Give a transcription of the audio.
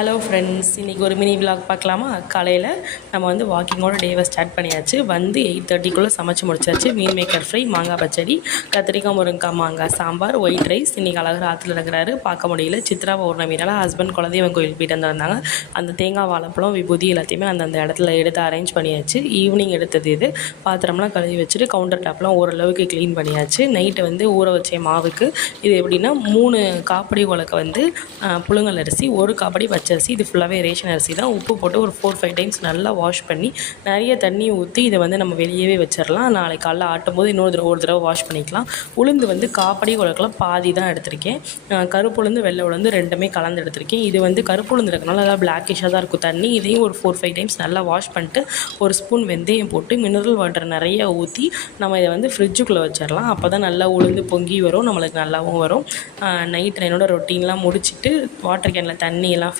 Hello friends, இன்றைக்கி ஒரு mini vlog பார்க்கலாமா? காலையில் நம்ம வந்து வாக்கிங்கோட டேவை ஸ்டார்ட் பண்ணியாச்சு. 8:30க்குள்ளே சமைச்சு முடிச்சாச்சு. மீன் மேக்கர் ஃப்ரை, மாங்காய் பச்சடி, கத்திரிக்காய் முருங்கைக்காய் மாங்காய் சாம்பார், ஒயிட் ரைஸ். இன்றைக்கி அழகர் ஆற்றுல இருக்கிறாரு, பார்க்க முடியல. சித்ரா பௌர்ணமினால ஹஸ்பண்ட் குலதெய்வம் கோயில் போயிட்டு வந்திருந்தாங்க. அந்த தேங்காய் வாழைப்பழம் விபூதி எல்லாத்தையுமே அந்தந்த இடத்துல எடுத்து அரேஞ்ச் பண்ணியாச்சு. ஈவினிங் எடுத்தது இது. பாத்திரம்லாம் கழுவி வச்சுட்டு கவுண்டர் டாப்லாம் ஓரளவுக்கு க்ளீன் பண்ணியாச்சு. நைட்டு வந்து ஊற வச்ச மாவுக்கு இது எப்படின்னா 3 காப்படி உலக்க வந்து புழுங்கல் அரிசி, 1 காப்படி பச்சரிசி. இது ஃபுல்லாகவே ரேஷன் அரிசி தான். உப்பு போட்டு ஒரு 4-5 டைம்ஸ் நல்லா வாஷ் பண்ணி நிறைய தண்ணி ஊற்றி இதை வந்து நம்ம வெளியவே வச்சிடலாம். நாளைக்கு காலைல ஆட்டும் போது ஒரு தடவை வாஷ் பண்ணிக்கலாம். உளுந்து வந்து காப்படி உலக்கில் பாதி தான் எடுத்திருக்கேன். கருப்பு உளுந்து வெள்ளை உளுந்து ரெண்டுமே கலந்து எடுத்திருக்கேன். இது வந்து கருப்பு உளுந்து இருக்கனால நல்லா பிளாக்கிஷாக தான் இருக்கும் தண்ணி. இதையும் ஒரு 4-5 டைம்ஸ் நல்லா வாஷ் பண்ணிட்டு ஒரு ஸ்பூன் வெந்தயம் போட்டு மினரல் வாட்டர் நிறைய ஊற்றி நம்ம இதை வந்து ஃப்ரிட்ஜுக்குள்ளே வச்சிடலாம். அப்போ தான் நல்லா உளுந்து பொங்கி வரும், நம்மளுக்கு நல்லாவும் வரும். நைட்டு என்னோட ரொட்டீன்லாம் முடிச்சுட்டு வாட்டர் கேனில் தண்ணியெல்லாம்